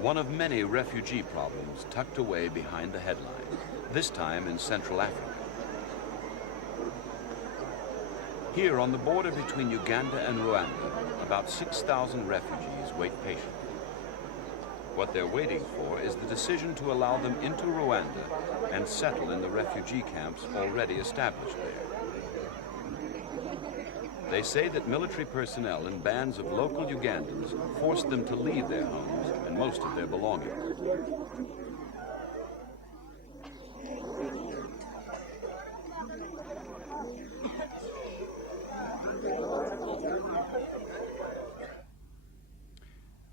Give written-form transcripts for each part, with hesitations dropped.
One of many refugee problems tucked away behind the headlines, this time in Central Africa. Here on the border between Uganda and Rwanda, about 6,000 refugees wait patiently. What they're waiting for is the decision to allow them into Rwanda and settle in the refugee camps already established there. They say that military personnel and bands of local Ugandans forced them to leave their homes and most of their belongings.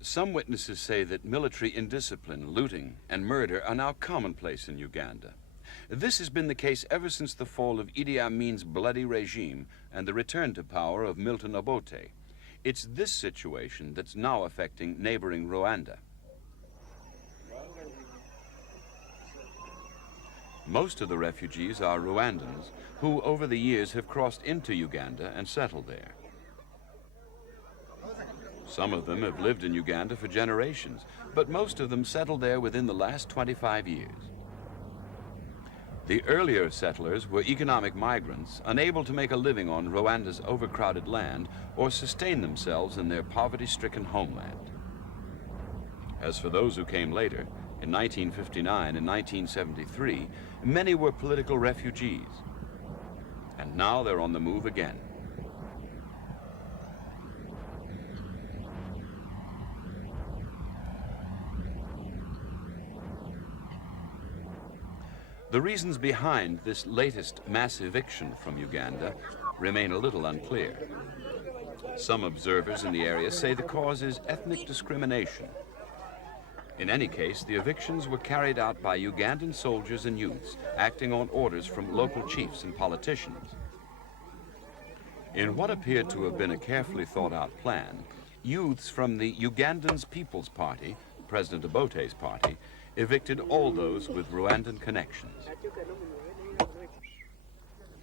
Some witnesses say that military indiscipline, looting, and murder are now commonplace in Uganda. This has been the case ever since the fall of Idi Amin's bloody regime and the return to power of Milton Obote. It's this situation that's now affecting neighboring Rwanda. Most of the refugees are Rwandans who over the years have crossed into Uganda and settled there. Some of them have lived in Uganda for generations, but most of them settled there within the last 25 years. The earlier settlers were economic migrants, unable to make a living on Rwanda's overcrowded land or sustain themselves in their poverty-stricken homeland. As for those who came later, in 1959 and 1973, many were political refugees. And now they're on the move again. The reasons behind this latest mass eviction from Uganda remain a little unclear. Some observers in the area say the cause is ethnic discrimination. In any case, the evictions were carried out by Ugandan soldiers and youths acting on orders from local chiefs and politicians. In what appeared to have been a carefully thought out plan, youths from the Ugandan People's Party, President Obote's party, evicted all those with Rwandan connections.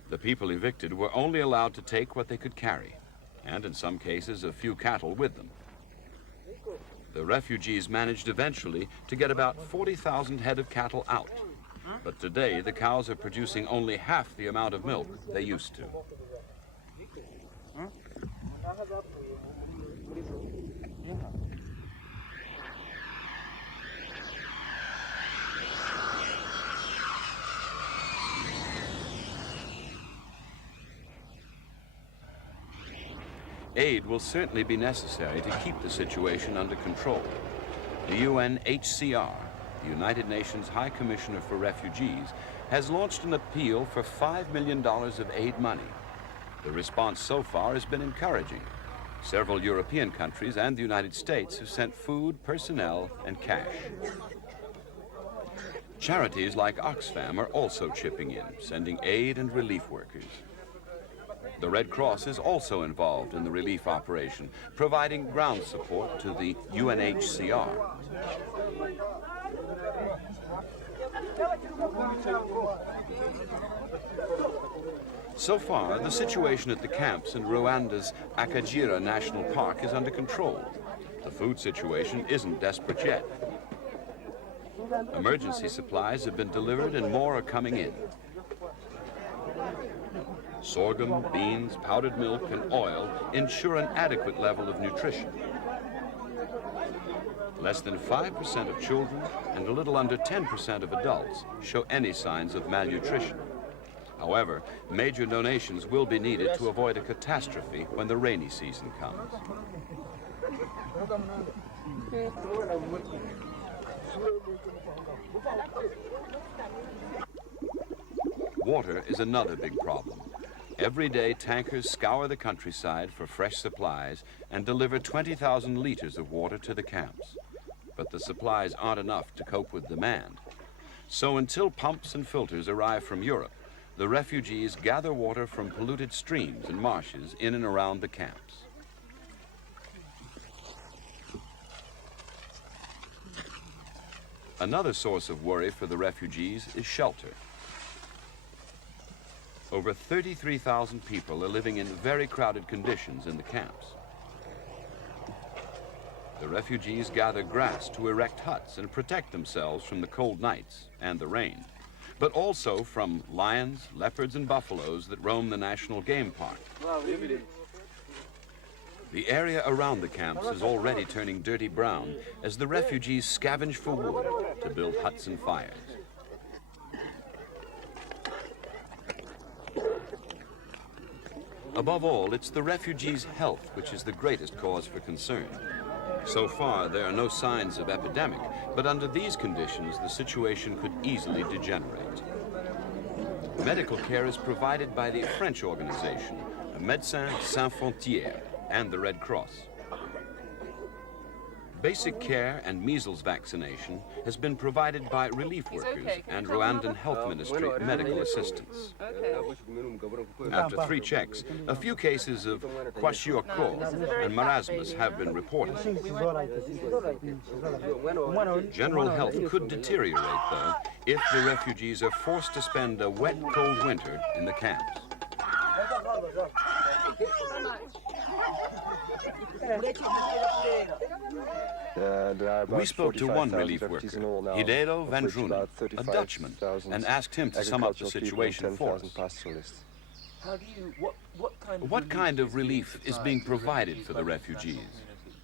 The people evicted were only allowed to take what they could carry, and in some cases a few cattle with them. The refugees managed eventually to get about 40,000 head of cattle out, but today the cows are producing only half the amount of milk they used to. Aid will certainly be necessary to keep the situation under control. The UNHCR, the United Nations High Commissioner for Refugees, has launched an appeal for $5 million of aid money. The response so far has been encouraging. Several European countries and the United States have sent food, personnel, and cash. Charities like Oxfam are also chipping in, sending aid and relief workers. The Red Cross is also involved in the relief operation, providing ground support to the UNHCR. So far, the situation at the camps in Rwanda's Akagera National Park is under control. The food situation isn't desperate yet. Emergency supplies have been delivered and more are coming in. Sorghum, beans, powdered milk, and oil ensure an adequate level of nutrition. Less than 5% of children and a little under 10% of adults show any signs of malnutrition. However, major donations will be needed to avoid a catastrophe when the rainy season comes. Water is another big problem. Every day, tankers scour the countryside for fresh supplies and deliver 20,000 liters of water to the camps. But the supplies aren't enough to cope with demand. So until pumps and filters arrive from Europe, the refugees gather water from polluted streams and marshes in and around the camps. Another source of worry for the refugees is shelter. Over 33,000 people are living in very crowded conditions in the camps. The refugees gather grass to erect huts and protect themselves from the cold nights and the rain, but also from lions, leopards, and buffaloes that roam the National Game Park. The area around the camps is already turning dirty brown as the refugees scavenge for wood to build huts and fires. Above all, it's the refugees' health which is the greatest cause for concern. So far, there are no signs of epidemic, but under these conditions, the situation could easily degenerate. Medical care is provided by the French organization, Médecins Sans Frontières, and the Red Cross. Basic care and measles vaccination has been provided by relief workers and Rwandan Health Ministry medical assistants. After 3 checks, a few cases of kwashiorkor and marasmus have been reported. General health could deteriorate, though, if the refugees are forced to spend a wet, cold winter in the camps. We spoke to one relief worker, Hidelo Van Drunen, a Dutchman, and asked him to sum up the situation for us. What kind of relief is being provided for the refugees?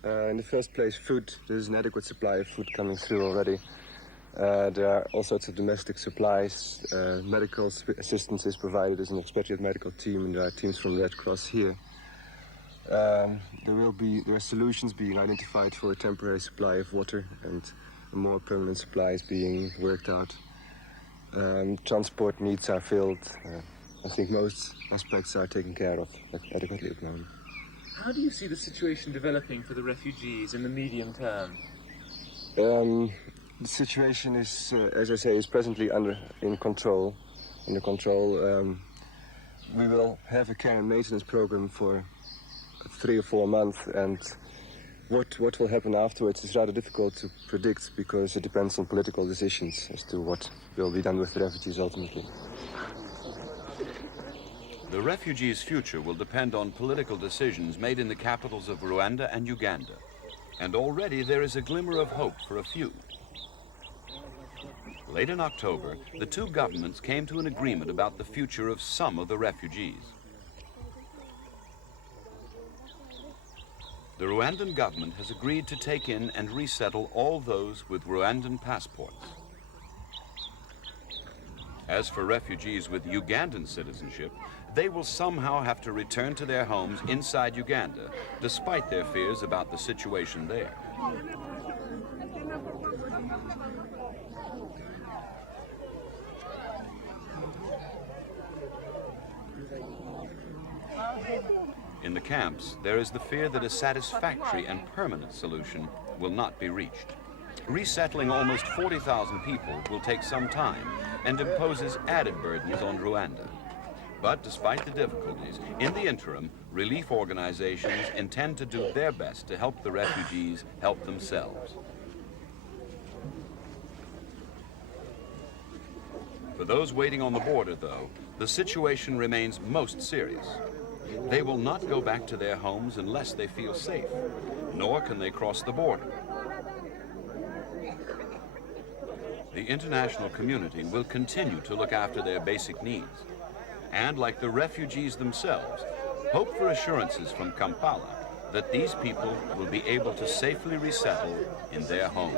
In the first place, food. There's an adequate supply of food coming through already. There are all sorts of domestic supplies. Medical assistance is provided. There's an expatriate medical team, and there are teams from Red Cross here. There are solutions being identified for a temporary supply of water, and a more permanent supply is being worked out. Transport needs are filled. I think most aspects are taken care of adequately at the moment. How do you see the situation developing for the refugees in the medium term? The situation is, as I say, is presently under control. We will have a care and maintenance program for 3 or 4 months, and what will happen afterwards is rather difficult to predict because it depends on political decisions as to what will be done with the refugees ultimately. The refugees' future will depend on political decisions made in the capitals of Rwanda and Uganda, and already there is a glimmer of hope for a few. Late in October, the 2 governments came to an agreement about the future of some of the refugees. The Rwandan government has agreed to take in and resettle all those with Rwandan passports. As for refugees with Ugandan citizenship, they will somehow have to return to their homes inside Uganda, despite their fears about the situation there. In the camps, there is the fear that a satisfactory and permanent solution will not be reached. Resettling almost 40,000 people will take some time and imposes added burdens on Rwanda. But despite the difficulties, in the interim, relief organizations intend to do their best to help the refugees help themselves. For those waiting on the border, though, the situation remains most serious. They will not go back to their homes unless they feel safe, nor can they cross the border. The international community will continue to look after their basic needs, and like the refugees themselves, hope for assurances from Kampala that these people will be able to safely resettle in their homes.